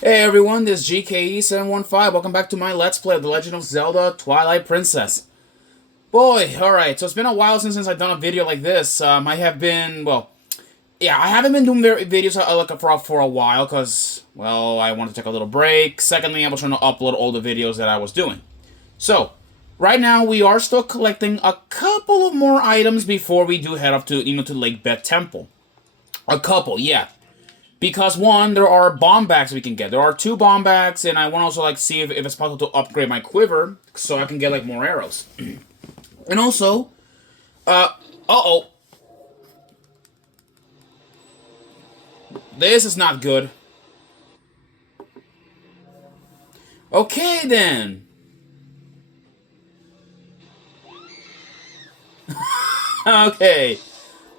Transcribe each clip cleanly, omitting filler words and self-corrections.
Hey everyone, this is GKE715. Welcome back to my Let's Play of The Legend of Zelda Twilight Princess. Boy, alright, so it's been a while since I've done a video like this. I have been, well, yeah, I haven't been doing videos for a while because, well, I wanted to take a little break. Secondly, I was trying to upload all the videos that I was doing. So, right now we are still collecting a couple of more items before we do head up to, to Lake Beth Temple. A couple, yeah. Because one, there are bomb bags we can get. There are 2 bomb bags, and I want to also see if it's possible to upgrade my quiver so I can get more arrows. And also, uh-oh. This is not good. Okay then. Okay.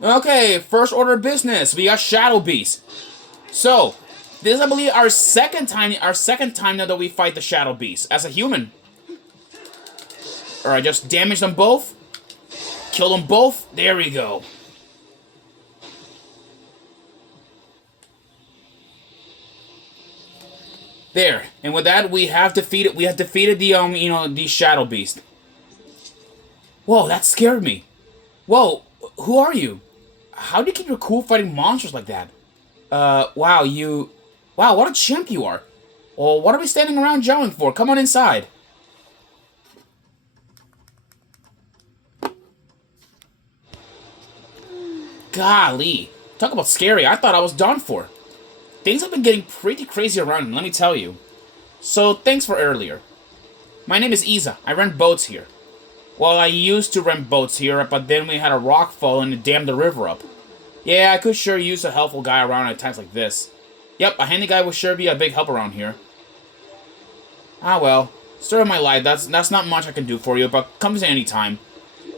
Okay, first order of business. We got Shadow Beast. So, this is, I believe, our second time now that we fight the Shadow Beast as a human. Alright, just damage them both. Kill them both. There we go. There. And with that, we have defeated the the Shadow Beast. Whoa, that scared me. Whoa, who are you? How do you keep your cool fighting monsters like that? Wow, wow, what a chimp you are. Well, what are we standing around yelling for? Come on inside. Golly. Talk about scary. I thought I was done for. Things have been getting pretty crazy around him, let me tell you. So, thanks for earlier. My name is Isa. I rent boats here. Well, I used to rent boats here, but then we had a rock fall and it dammed the river up. Yeah, I could sure use a helpful guy around at times like this. Yep, a handy guy would sure be a big help around here. Ah well, story of my life, that's not much I can do for you, but come visit any time.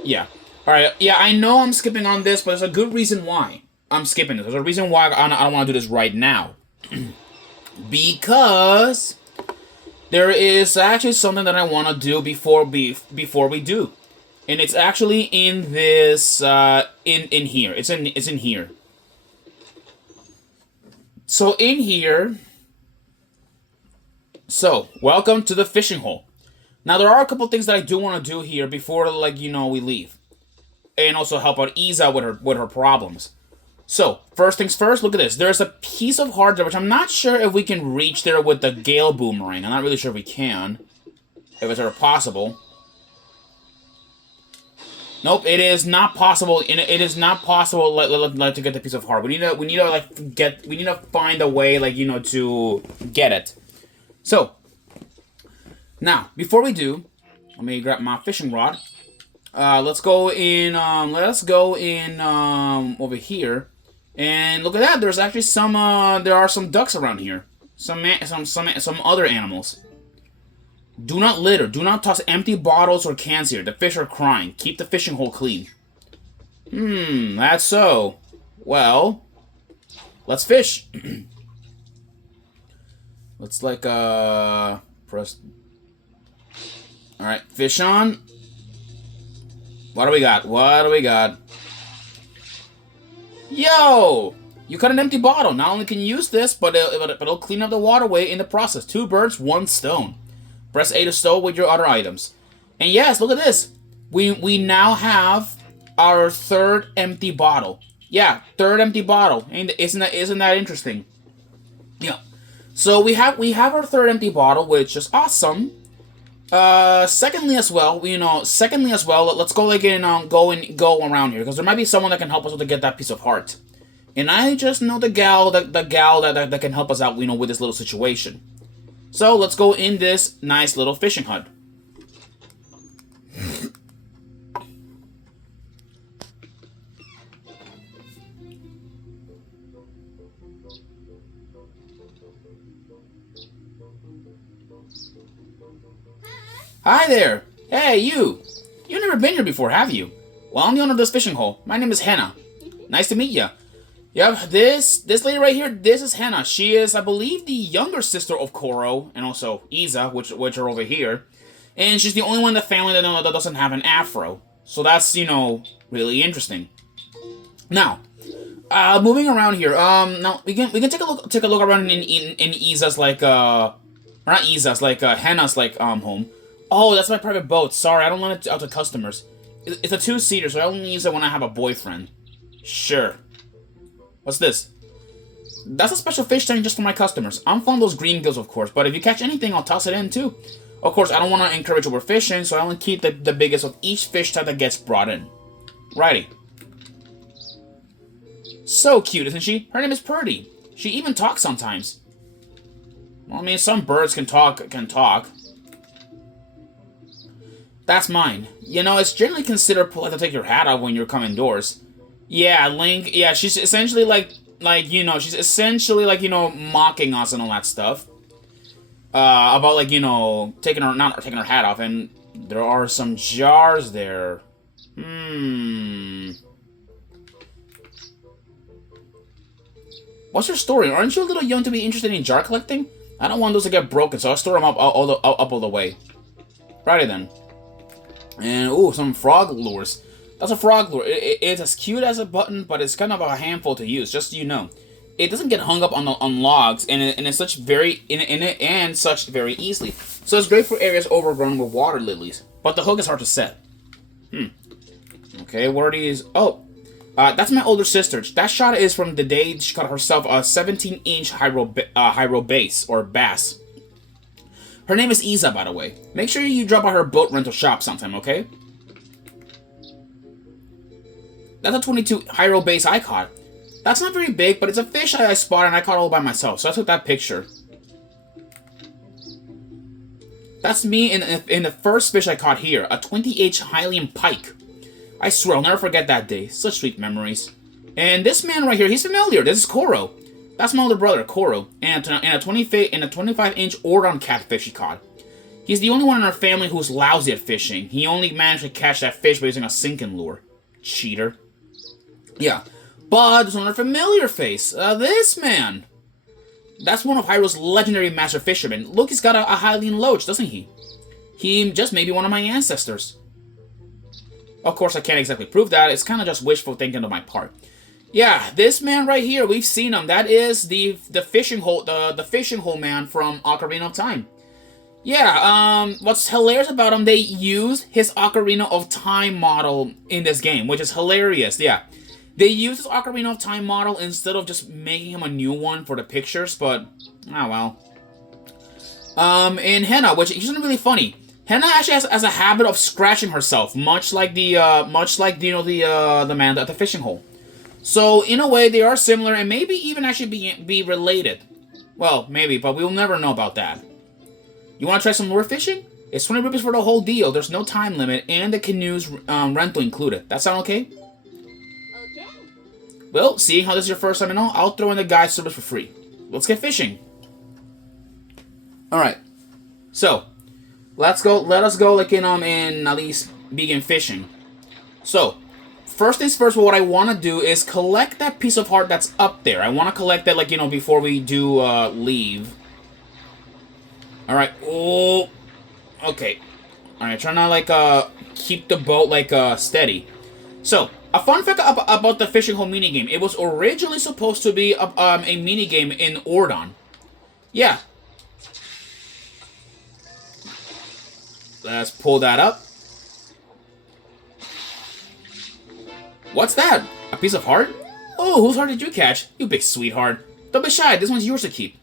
Yeah. Alright, yeah, I know I'm skipping on this, but there's a good reason why I'm skipping this. There's a reason why I don't want to do this right now. Because there is actually something that I want to do before we do. And it's actually in this, in here. It's in here. So, in here... So, welcome to the fishing hole. Now, there are a couple things that I do want to do here before, we leave. And also help out Isa with her problems. So, first things first, look at this. There's a piece of heart there, which I'm not sure if we can reach there with the Gale Boomerang. I'm not really sure if we can. If it's ever possible. Nope, it is not possible. It is not possible to get the piece of heart. We need to find a way to get it. So now before we do, let me grab my fishing rod. Let's go in. Over here, and look at that. There's actually some. There are some ducks around here. Some other animals. Do not litter. Do not toss empty bottles or cans here. The fish are crying. Keep the fishing hole clean. That's so. Well, let's fish. Let's press. Alright, fish on. What do we got? What do we got? Yo! You cut an empty bottle. Not only can you use this, but it'll clean up the waterway in the process. 2 birds, 1 stone. Press A to stow with your other items. And yes, look at this. We now have our 3rd empty bottle. Yeah, 3rd empty bottle. Isn't that interesting? Yeah. So we have our 3rd empty bottle, which is awesome. Secondly as well, let's go go around here because there might be someone that can help us to get that piece of heart. And I just know the gal that can help us out, with this little situation. So, let's go in this nice little fishing hut. Hi there! Hey, you! You've never been here before, have you? Well, I'm the owner of this fishing hole. My name is Hannah. Nice to meet you. Yep, this lady right here, this is Hannah. She is, I believe, the younger sister of Koro, and also Isa, which are over here. And she's the only one in the family that doesn't have an afro. So that's, really interesting. Now, Moving around here. Now we can take a look around in Iza's like or not Iza's like Hannah's like home. Oh, that's my private boat. Sorry, I don't let it out to customers. It's a two-seater, so I only use it when I have a boyfriend. Sure. What's this? That's a special fish tank just for my customers. I'm fond of those green gills, of course, but if you catch anything, I'll toss it in too. Of course, I don't want to encourage overfishing, so I only keep the biggest of each fish type that gets brought in. Righty. So cute, isn't she? Her name is Purdy. She even talks sometimes. Well, I mean, some birds can talk. That's mine. You know, it's generally considered polite to take your hat off when you're coming indoors. Yeah, Link. Yeah, she's essentially like you know, she's essentially like, you know, mocking us and all that stuff. About like, you know, not taking her hat off, and there are some jars there. What's your story? Aren't you a little young to be interested in jar collecting? I don't want those to get broken, so I'll store them up all the way. Righty then. And, ooh, some frog lures. That's a frog lure. It's as cute as a button, but it's kind of a handful to use, just so you know. It doesn't get hung up on logs, and it's such very easily. So it's great for areas overgrown with water lilies. But the hook is hard to set. Okay, what are these? Oh, that's my older sister. That shot is from the day she caught herself a 17-inch hyro bass, or bass. Her name is Isa, by the way. Make sure you drop by her boat rental shop sometime, okay? That's a 22 hyro bass I caught. That's not very big, but it's a fish I spotted and I caught all by myself, so I took that picture. That's me in the first fish I caught here, a 20-inch Hylian pike. I swear I'll never forget that day. Such sweet memories. And this man right here, he's familiar. This is Koro. That's my older brother, Koro, and a 25-inch Ordon catfish he caught. He's the only one in our family who's lousy at fishing. He only managed to catch that fish by using a sinking lure. Cheater. Yeah. But there's another familiar face. This man. That's one of Hyro's legendary master fishermen. Look, he's got a Hylian loach, doesn't he? He just may be one of my ancestors. Of course, I can't exactly prove that. It's kind of just wishful thinking on my part. Yeah, this man right here, we've seen him. That is the fishing hole, the fishing hole man from Ocarina of Time. Yeah, what's hilarious about him, they used his Ocarina of Time model in this game, which is hilarious, yeah. They used his Ocarina of Time model instead of just making him a new one for the pictures, but, oh well. And Henna, which isn't really funny. Henna actually has a habit of scratching herself, much like the man at the fishing hole. So, in a way, they are similar and maybe even actually be related. Well, maybe, but we'll never know about that. You want to try some lure fishing? It's 20 rupees for the whole deal, there's no time limit, and the canoe's rental included. That sound okay? Okay. Well, seeing how this is your first time and all, I'll throw in the guide service for free. Let's get fishing. Alright. So, let us go like in at least begin fishing. So, first things first, what I want to do is collect that piece of heart that's up there. I want to collect that, like, you know, before we do leave. Alright. Oh. Okay. Alright, trying to, like, keep the boat, like, steady. So, a fun fact about the fishing hole minigame. It was originally supposed to be a minigame in Ordon. Yeah. Let's pull that up. What's that? A piece of heart? Oh, whose heart did you catch? You big sweetheart. Don't be shy, this one's yours to keep.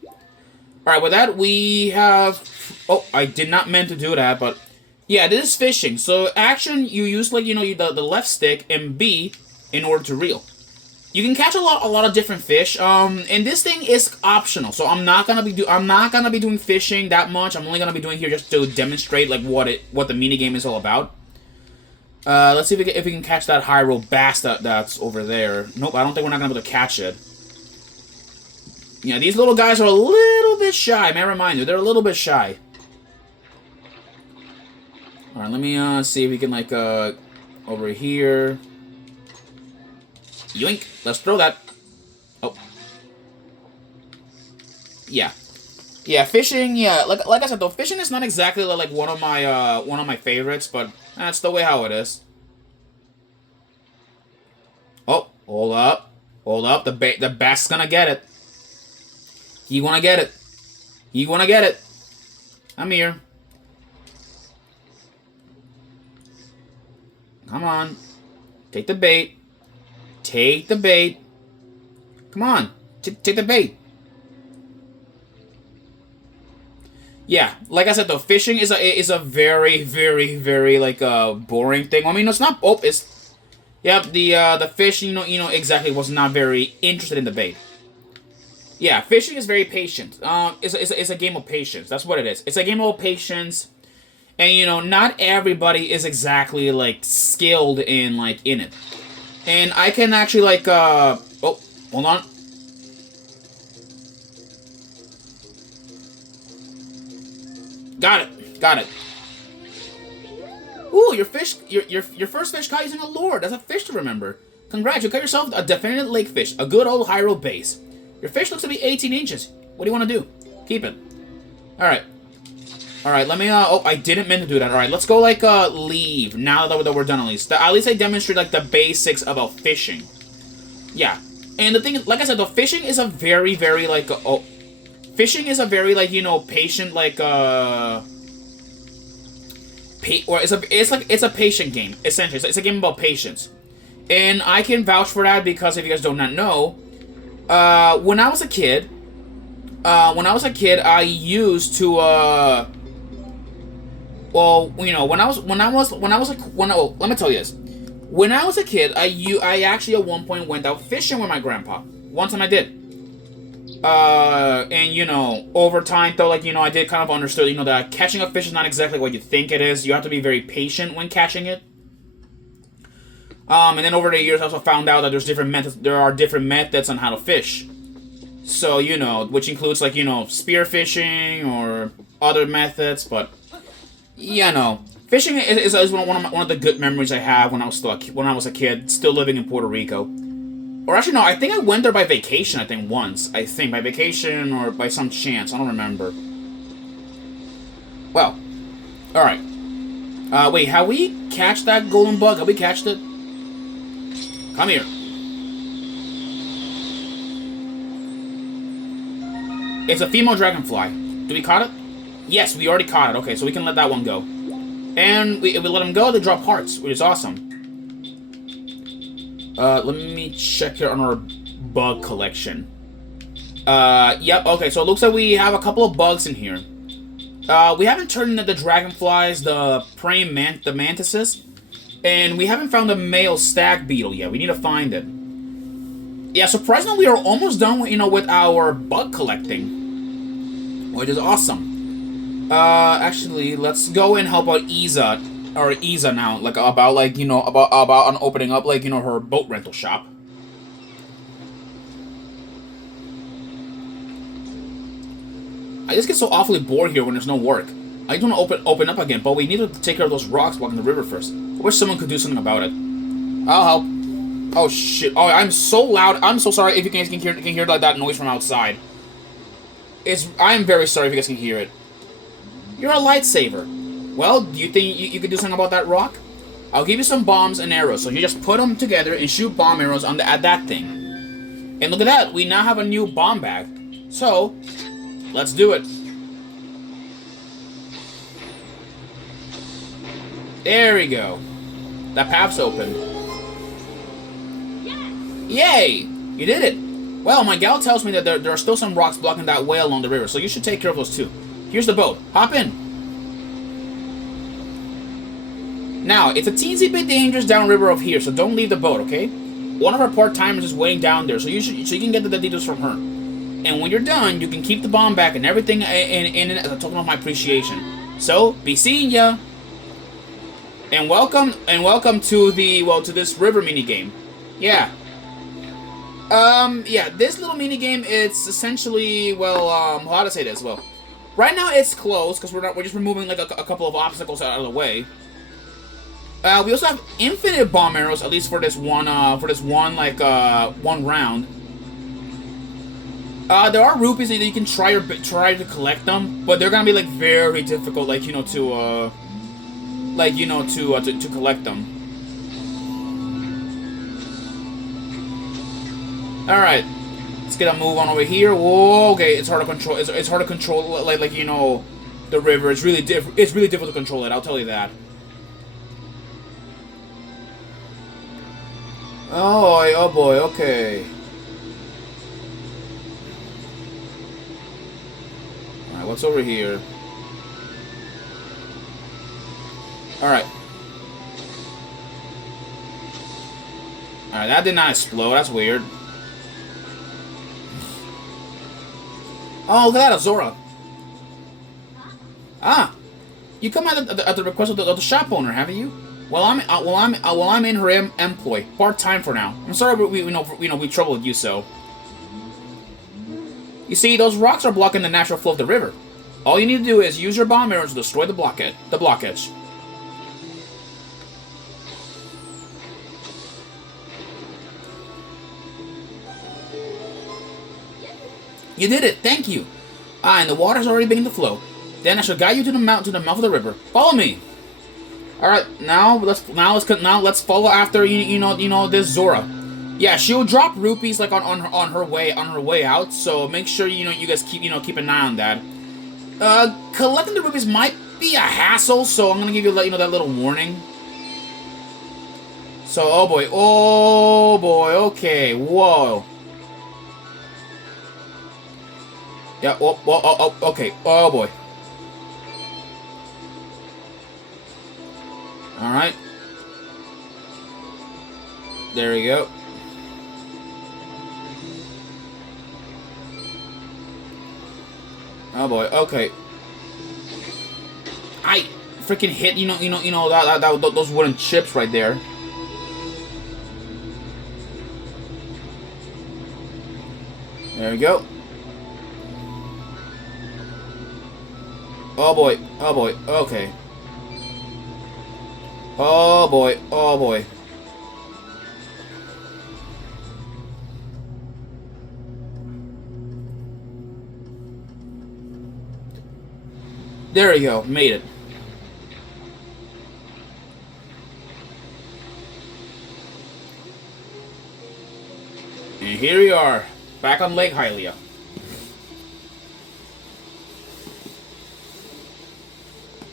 Alright, with that, we have... Oh, I did not mean to do that, but... Yeah, this is fishing. So, action, you use, like, you know, the left stick, and B in order to reel. You can catch a lot of different fish. And this thing is optional, so I'm not gonna be doing fishing that much. I'm only gonna be doing here just to demonstrate, like, what the minigame is all about. Let's see if we can catch that Hyro bass that's over there. Nope, I don't think we're not gonna be able to catch it. Yeah, these little guys are a little bit shy. May I remind you, they're a little bit shy. Alright, let me see if we can, like, over here. Yoink! Let's throw that. Oh. Yeah. Yeah, fishing, yeah, like I said though, fishing is not exactly like one of my favorites, but that's the way how it is. Oh, hold up. Hold up, the bass gonna get it. He wanna get it. He wanna get it. I'm here. Come on. Take the bait. Take the bait. Come on. Take the bait. Yeah, like I said though, fishing is a very, very, very like boring thing. I mean, it's not. Oh, it's. Yep, the fish, you know exactly, was not very interested in the bait. Yeah, fishing is very patient. It's a game of patience. That's what it is. It's a game of patience, and not everybody is exactly like skilled in it. And I can actually like oh, hold on. Got it. Ooh, your first fish caught using a lure. That's a fish to remember. Congrats, you caught yourself a definitive lake fish, a good old Hyrule base. Your fish looks to be 18 inches. What do you want to do? Keep it. Alright, let me, oh, I didn't mean to do that. Alright, let's go, leave, now that we're done at least. At least I demonstrate, the basics about fishing. Yeah. And the thing is, like I said, the fishing is a very, very, fishing is a very, patient, it's a patient game, essentially. It's a game about patience. And I can vouch for that because if you guys do not know, when I was a kid, I used to, let me tell you this. When I was a kid, I actually at one point went out fishing with my grandpa. One time I did. And, over time, though, I did kind of understood, that catching a fish is not exactly what you think it is. You have to be very patient when catching it. And then over the years, I also found out that there are different methods on how to fish. So, which includes, spear fishing or other methods, but, fishing is one of the good memories I have when I was a kid, still living in Puerto Rico. Or actually, no, I think I went there by vacation, once. By vacation or by some chance. I don't remember. Well, alright. Wait, have we catched that golden bug? Have we catched it? Come here. It's a female dragonfly. Did we caught it? Yes, we already caught it. Okay, so we can let that one go. And if we let them go, they drop hearts, which is awesome. Let me check here on our bug collection. Yep, okay, so it looks like we have a couple of bugs in here. We haven't turned into the dragonflies, the praying mantises, and we haven't found the male stag beetle yet. We need to find it. Yeah, surprisingly, we are almost done with, with our bug collecting, which is awesome. Actually, let's go and help out Isa now, about opening up, her boat rental shop. I just get so awfully bored here when there's no work. I don't want to open up again, but we need to take care of those rocks blocking the river first. I wish someone could do something about it. I'll help. Oh shit! Oh, I'm so loud. I'm so sorry if you guys can hear that noise from outside. I am very sorry if you guys can hear it. You're a lightsaber. Well, do you think you could do something about that rock? I'll give you some bombs and arrows, so you just put them together and shoot bomb arrows at that thing. And look at that, we now have a new bomb bag. So, let's do it. There we go. That path's open. Yay! You did it! Well, my gal tells me that there are still some rocks blocking that way along the river, so you should take care of those too. Here's the boat. Hop in. Now, it's a teensy bit dangerous downriver of here, so don't leave the boat, okay? One of our part-timers is waiting down there, so you can get the details from her. And when you're done, you can keep the bomb back and everything in it as a token of my appreciation. So, be seeing ya! And welcome to to this river minigame. Yeah. Yeah, this little minigame, it's essentially, how to say this? Well, right now it's closed, because we're just removing, a couple of obstacles out of the way. We also have infinite bomb arrows, at least for this one round. There are rupees that you can try to collect them, but they're gonna be very difficult, to collect them. Alright. Let's get a move on over here. Whoa, okay, it's hard to control. It's hard to control, like you know, the river. It's really difficult to control it, I'll tell you that. Oh boy, okay. Alright, what's over here? Alright. Alright, that did not explode. That's weird. Oh, look at that, Azora. Ah, you come at the request of the shop owner, haven't you? Well, I'm in her employ, part-time for now. I'm sorry we troubled you so. You see, those rocks are blocking the natural flow of the river. All you need to do is use your bomb arrows to destroy the blockage. You did it, thank you. Ah, and the water's already beginning to flow. Then I shall guide you to the mouth of the river. Follow me. All right, now let's follow after you know this Zora. Yeah, she'll drop rupees like on her way out. So make sure you guys keep an eye on that. Collecting the rupees might be a hassle, so I'm gonna give you that little warning. So oh boy, okay, whoa. Yeah, oh, okay, oh boy. Alright. There we go. Oh boy, okay. I freaking hit, those wooden chips right there. There we go. Oh boy, okay. Oh boy. There we go, made it. And here we are, back on Lake Hylia.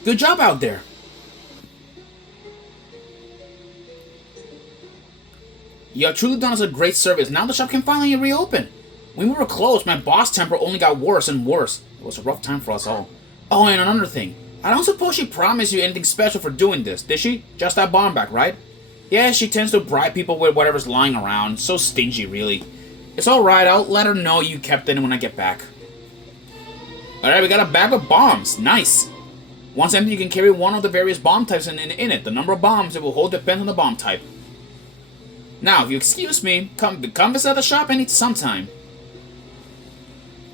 Good job out there. You have truly done us a great service. Now the shop can finally reopen. When we were closed, my boss temper only got worse and worse. It was a rough time for us all. Oh, and another thing. I don't suppose she promised you anything special for doing this, did she? Just that bomb back, right? Yeah, she tends to bribe people with whatever's lying around. So stingy, really. It's alright, I'll let her know you kept it when I get back. Alright, we got a bag of bombs. Nice. Once empty, you can carry one of the various bomb types in it. The number of bombs it will hold depends on the bomb type. Now, if you excuse me, come visit the shop sometime.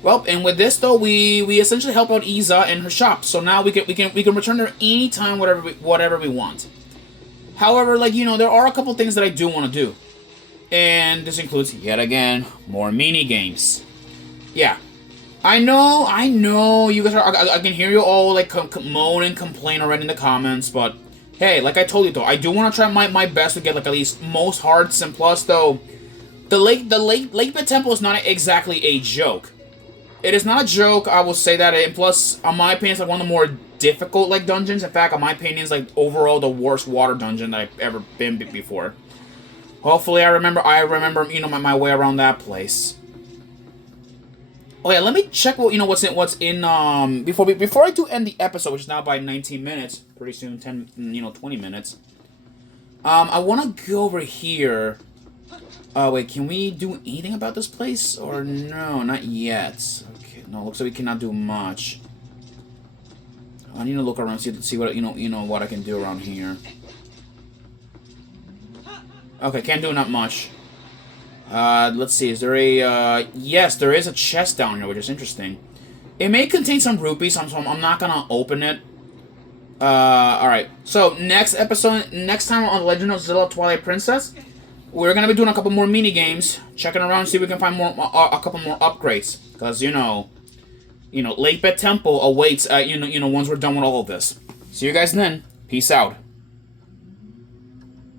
Well, and with this though, we essentially help out Iza and her shop. So now we can return there anytime, whatever we want. However, there are a couple things that I do want to do, and this includes yet again more mini games. Yeah. I know, you guys are, I can hear you all, moan and complain already in the comments, but, hey, like I told you, though, I do want to try my best to get, at least most hearts, and plus, though, the Lake Pit Temple is not exactly a joke. It is not a joke, I will say that, and plus, in my opinion, it's, one of the more difficult, dungeons. In fact, in my opinion, it's, overall the worst water dungeon that I've ever been before. Hopefully, I remember, my way around that place. Oh yeah, let me check what's in before I do end the episode, which is now by 19 minutes. Pretty soon 20 minutes. I want to go over here. Wait, can we do anything about this place or no? Not yet. Okay, no, looks like we cannot do much. I need to look around, see what what I can do around here. Okay, can't do not much. Let's see, is there a, yes, there is a chest down here, which is interesting. It may contain some rupees, so I'm not gonna open it. Alright, so next time on Legend of Zelda Twilight Princess, we're gonna be doing a couple more mini-games, checking around, see if we can find a couple more upgrades, because, Lake Pit Temple awaits, once we're done with all of this. See you guys then, peace out.